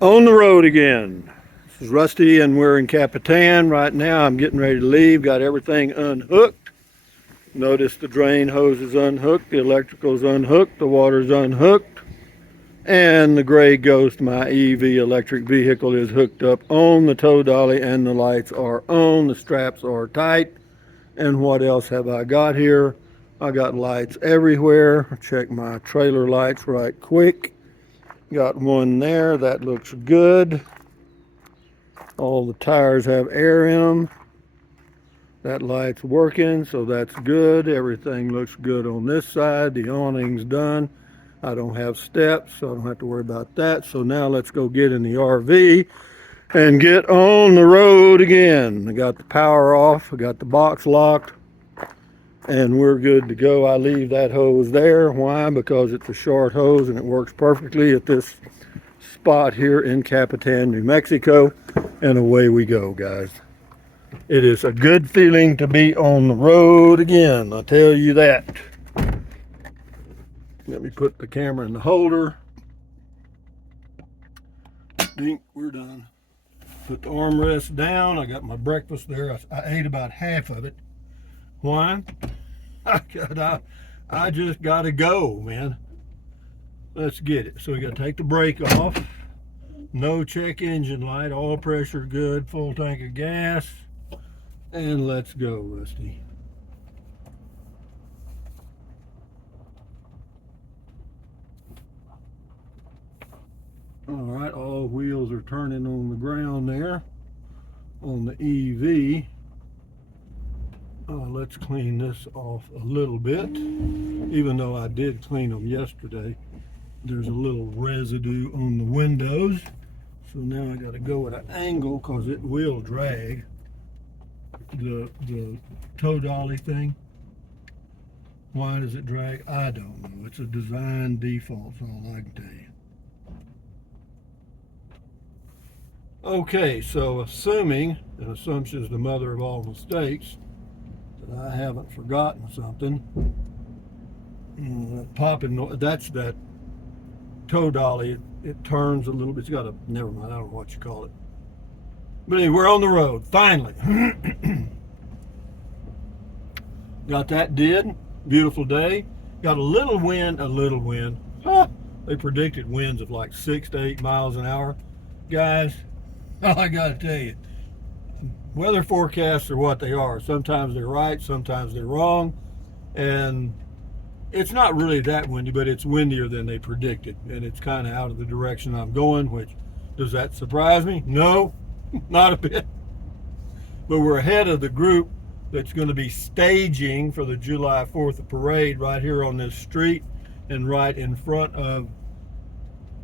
On the road again. This is Rusty and we're in Capitan right now. I'm getting ready to leave. Got everything unhooked. Notice the drain hose is unhooked, the electrical's unhooked, the water's unhooked, and the Gray Ghost, my EV electric vehicle, is hooked up on the tow dolly and the lights are on. The straps are tight. And what else have I got here? I got lights everywhere. Check my trailer lights right quick. Got one there, that looks good. All the tires have air in them. That light's working, so that's good. Everything looks good on this side. The awning's done. I don't have steps, so I don't have to worry about that. So now let's go get in the RV and get on the road again. I got the power off, I got the box locked, and we're good to go. I leave that hose there. Why? Because it's a short hose and it works perfectly at this spot here in Capitan, New Mexico, and away we go, guys. It is a good feeling to be on the road again, I tell you that. Let me put the camera in the holder. Dink, we're done. Put the armrest down. I got my breakfast there. I ate about half of it. Why? I just gotta go, man. Let's get it. So we gotta take the brake off. No check engine light, all pressure good, full tank of gas. And let's go, Rusty. All right, all wheels are turning on the ground there on the EV. Let's clean this off a little bit. Even though I did clean them yesterday, there's a little residue on the windows. So now I got to go at an angle because it will drag. The tow dolly thing. Why does it drag? I don't know. It's a design default, so all I can tell you. Okay, so assuming, and assumption is the mother of all mistakes, that I haven't forgotten something. Popping, that's that tow dolly. It turns a little bit. It's got a, never mind, I don't know what you call it. But anyway, we're on the road, finally. Got that did. Beautiful day. Got a little wind. They predicted winds of like 6 to 8 miles an hour. Guys, all I gotta tell you, weather forecasts are what they are. Sometimes they're right, sometimes they're wrong. And it's not really that windy, but it's windier than they predicted. And it's kind of out of the direction I'm going, which, does that surprise me? No, not a bit. But we're ahead of the group that's going to be staging for the July 4th parade right here on this street and right in front of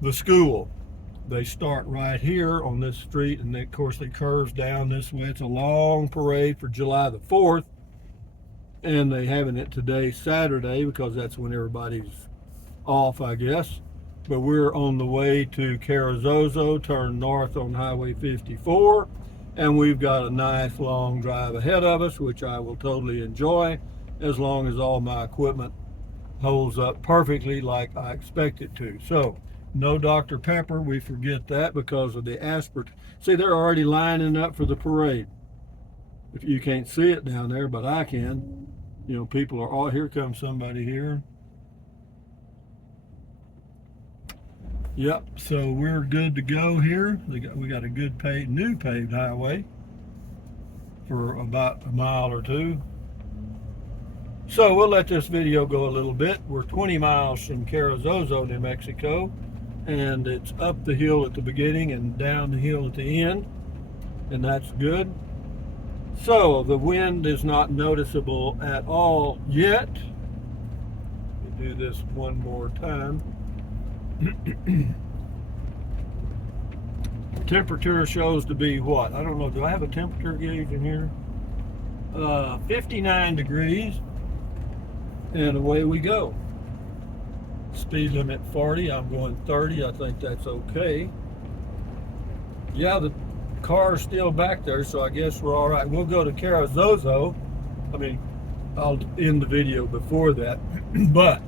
the school. They start right here on this street, and then, of course, it curves down this way. It's a long parade for July the 4th, and they having it today, Saturday, because that's when everybody's off, I guess. But we're on the way to Carrizozo, turn north on Highway 54, and we've got a nice long drive ahead of us, which I will totally enjoy as long as all my equipment holds up perfectly like I expect it to. So, no Dr. Pepper, we forget that because of the aspartame. See, they're already lining up for the parade. If you can't see it down there, but I can. You know, people are all, here comes somebody here. Yep, so we're good to go here. We got a good new paved highway for about a mile or two. So we'll let this video go a little bit. We're 20 miles from Carrizozo, New Mexico, and it's up the hill at the beginning and down the hill at the end, and that's good. So the wind is not noticeable at all yet. Let me do this one more time. Temperature shows to be what? I don't know. Do I have a temperature gauge in here? 59 degrees. And away we go. Speed limit 40. I'm going 30. I think that's okay. Yeah, the car's still back there, so I guess we're all right. We'll go to Carrizozo. I mean, I'll end the video before that. But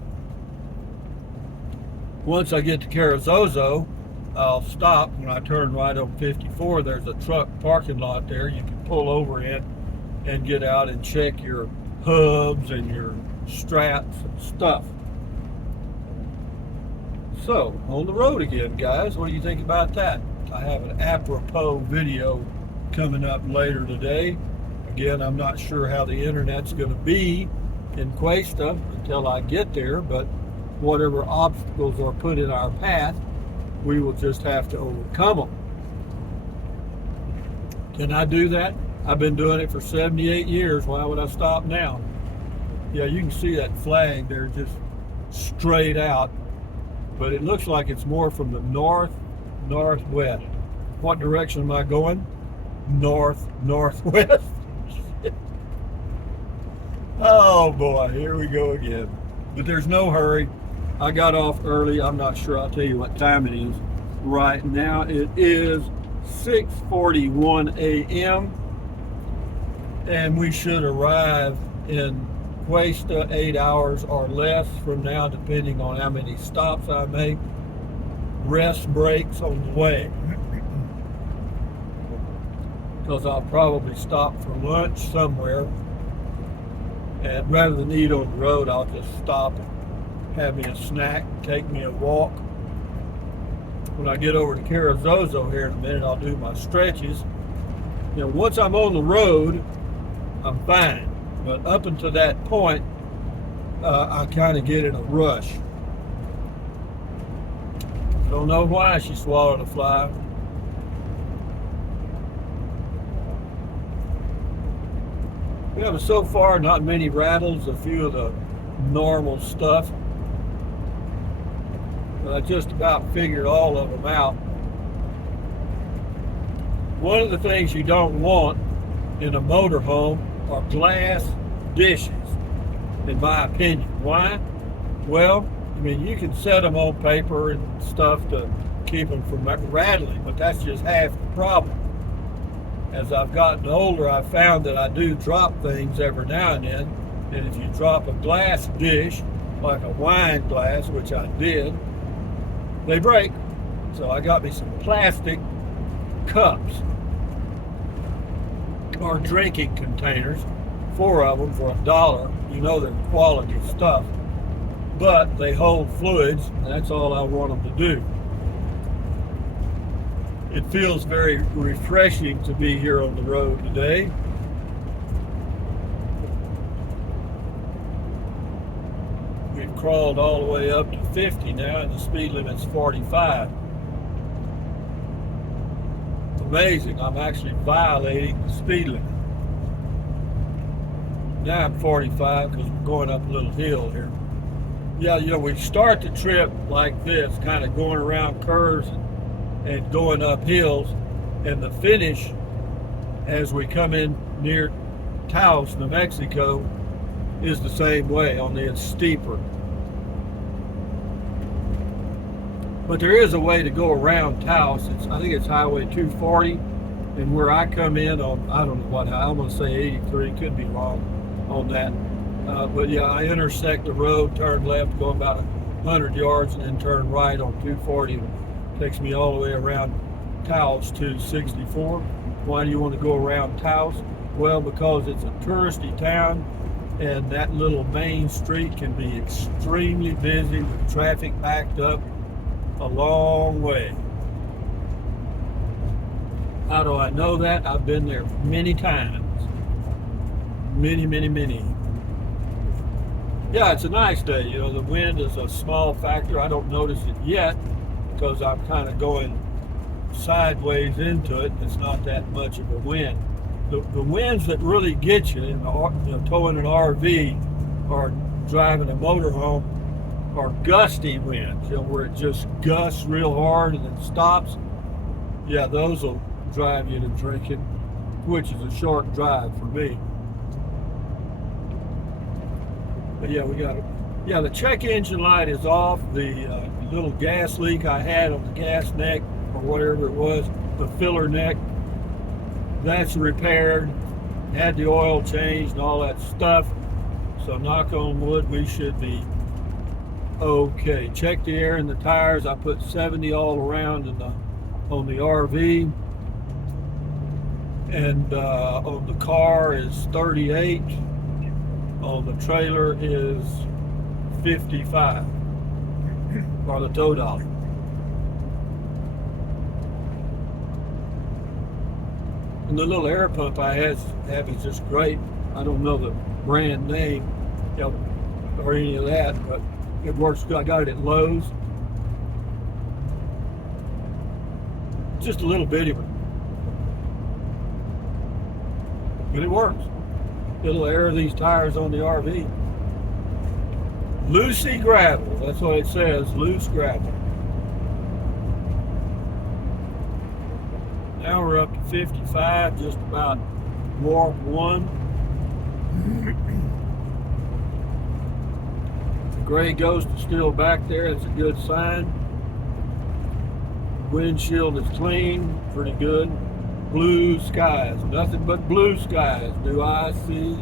once I get to Carrizozo, I'll stop when I turn right on 54. There's a truck parking lot there. You can pull over in and get out and check your hubs and your straps and stuff. So, on the road again, guys. What do you think about that? I have an apropos video coming up later today. Again, I'm not sure how the internet's going to be in Cuesta until I get there, but whatever obstacles are put in our path, we will just have to overcome them. Can I do that? I've been doing it for 78 years. Why would I stop now? Yeah, you can see that flag there just straight out, but it looks like it's more from the northwest. What direction am I going? Northwest. Oh boy, here we go again. But there's no hurry. I got off early. I'm not sure. I'll tell you what time it is. Right now it is 6:41 a.m. and we should arrive in Cuesta 8 hours or less from now, depending on how many stops I make. Rest breaks on the way, because I'll probably stop for lunch somewhere, and rather than eat on the road, I'll just stop and have me a snack, take me a walk. When I get over to Carrizozo here in a minute, I'll do my stretches. You know, once I'm on the road, I'm fine. But up until that point, I kind of get in a rush. Don't know why she swallowed a fly. Yeah, but so far, not many rattles, a few of the normal stuff. But I just about figured all of them out. One of the things you don't want in a motorhome are glass dishes, in my opinion. Why? Well, I mean, you can set them on paper and stuff to keep them from rattling, but that's just half the problem. As I've gotten older, I've found that I do drop things every now and then, and if you drop a glass dish, like a wine glass, which I did, they break. So I got me some plastic cups or drinking containers, 4 of them for $1. You know they're quality stuff, but they hold fluids, and that's all I want them to do. It feels very refreshing to be here on the road today. We've crawled all the way up to 50 now, and the speed limit's 45. Amazing, I'm actually violating the speed limit. Now I'm 45 because we're going up a little hill here. Yeah, you know, we start the trip like this, kind of going around curves and going up hills, and the finish, as we come in near Taos, New Mexico, is the same way, only it's steeper. But there is a way to go around Taos. I think it's Highway 240, and where I come in on, I don't know what, I'm going to say 83, could be wrong on that. But yeah, I intersect the road, turn left, go about 100 yards, and then turn right on 240. It takes me all the way around Taos to 64. Why do you want to go around Taos? Well, because it's a touristy town, and that little main street can be extremely busy with traffic backed up a long way. How do I know that? I've been there many times. Many. Yeah, it's a nice day. You know, the wind is a small factor. I don't notice it yet because I'm kind of going sideways into it. It's not that much of a wind. The winds that really get you in towing an RV or driving a motorhome are gusty winds, where it just gusts real hard and then stops. Yeah, those will drive you to drinking, which is a short drive for me. But yeah, the check engine light is off. The little gas leak I had on the gas neck, or whatever it was, the filler neck, that's repaired. Had the oil changed and all that stuff. So knock on wood, we should be Okay, check the air in the tires. I put 70 all around on the RV, and on the car is 38. On the trailer is 55 for the tow dollar. And the little air pump I have is just great. I don't know the brand name, or any of that, but it works good. I got it at Lowe's. Just a little bitty one, but it works. It'll air these tires on the RV. Loosey gravel, that's what it says, loose gravel. Now we're up to 55, just about warp 1. The gray ghost is still back there, that's a good sign. Windshield is clean, pretty good. Blue skies, nothing but blue skies do I see.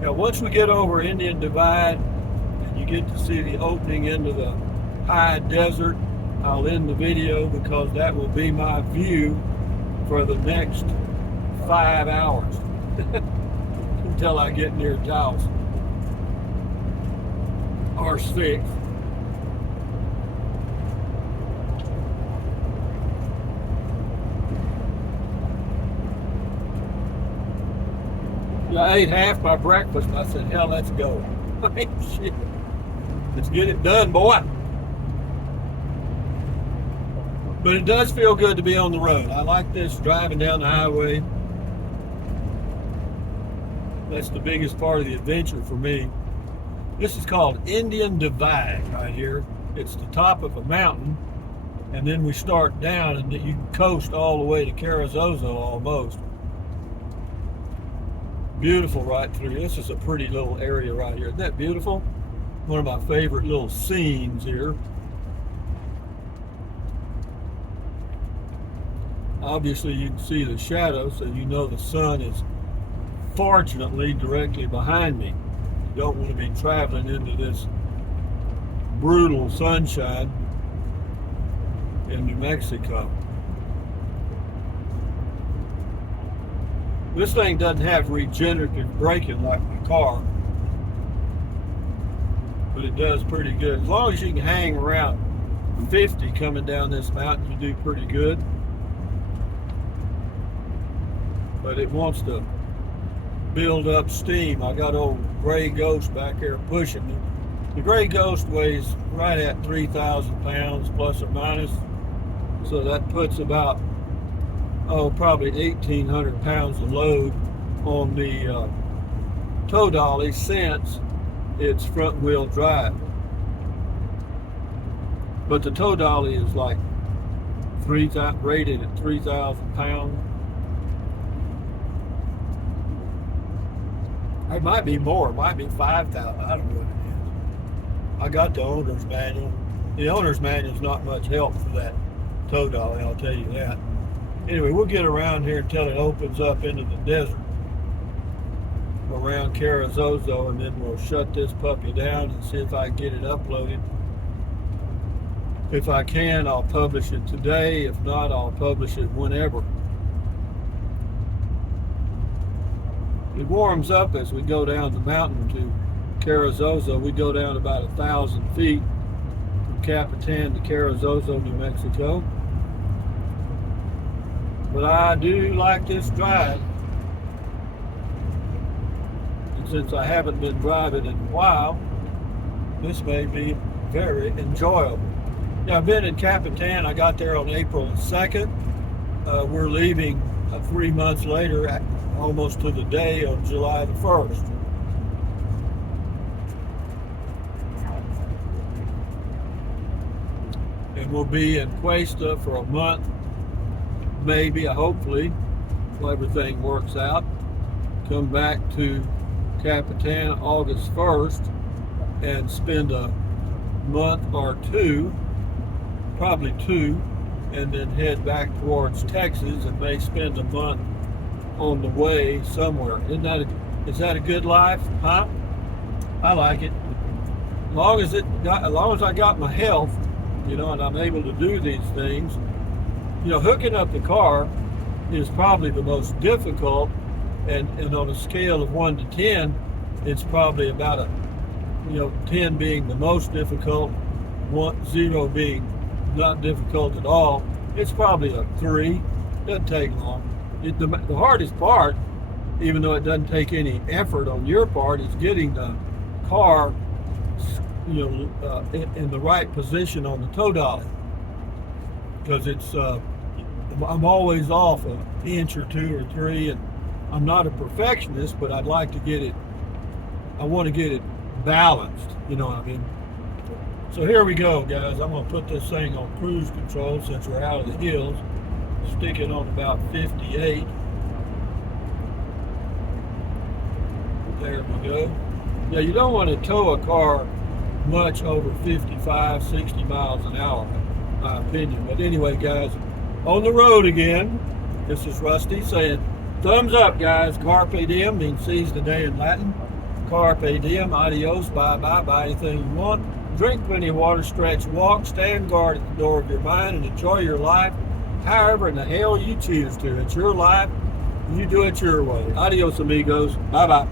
Now once we get over Indian Divide and you get to see the opening into the high desert, I'll end the video because that will be my view for the next 5 hours until I get near Taos or 6. I ate half my breakfast. I said, hell, let's go. Shit. Let's get it done, boy. But it does feel good to be on the road. I like this, driving down the highway. That's the biggest part of the adventure for me. This is called Indian Divide right here. It's the top of a mountain, and then we start down, and you can coast all the way to Carrizozo almost. Beautiful right through. This is a pretty little area right here. Isn't that beautiful? One of my favorite little scenes here. Obviously you can see the shadow, so you know the sun is fortunately directly behind me. You don't want to be traveling into this brutal sunshine in New Mexico. This thing doesn't have regenerative braking like my car, but it does pretty good. As long as you can hang around 50 coming down this mountain, you do pretty good. But it wants to build up steam. I got old Gray Ghost back there pushing me. The Gray Ghost weighs right at 3,000 pounds plus or minus, so that puts about probably 1,800 pounds of load on the tow dolly since it's front wheel drive. But the tow dolly is like rated at 3,000 pounds. It might be more, it might be 5,000, I don't know what it is. I got the owner's manual. The owner's manual is not much help for that tow dolly, I'll tell you that. Anyway, we'll get around here until it opens up into the desert around Carrizozo, and then we'll shut this puppy down and see if I can get it uploaded. If I can, I'll publish it today. If not, I'll publish it whenever. It warms up as we go down the mountain to Carrizozo. We go down about 1,000 feet from Capitan to Carrizozo, New Mexico. But I do like this drive. And since I haven't been driving in a while, this may be very enjoyable. Now, I've been in Capitan. I got there on April 2nd. We're leaving 3 months later, almost to the day of July the 1st. And we'll be in Cuesta for a month. Maybe, hopefully, if everything works out, come back to Capitan August 1st and spend a month or two, probably 2, and then head back towards Texas and may spend a month on the way somewhere. Is that a good life? Huh? I like it. as long as I got my health, and I'm able to do these things, hooking up the car is probably the most difficult, and on a scale of 1 to 10, it's probably about a 10 being the most difficult, 0 being not difficult at all. It's probably a 3. Doesn't take long. The hardest part, even though it doesn't take any effort on your part, is getting the car in the right position on the tow dolly, because I'm always off an inch or 2 or 3, and I'm not a perfectionist, but I want to get it balanced, you know what I mean? So here we go, guys. I'm going to put this thing on cruise control since we're out of the hills. Stick it on about 58. There we go. Yeah, you don't want to tow a car much over 55, 60 miles an hour, in my opinion. But anyway, guys, on the road again. This is Rusty saying, thumbs up, guys. Carpe diem means seize the day in Latin. Carpe diem, adios, bye-bye, buy anything you want. Drink plenty of water, stretch, walk, stand guard at the door of your mind, and enjoy your life however in the hell you choose to. It's your life. You do it your way. Adios, amigos. Bye-bye.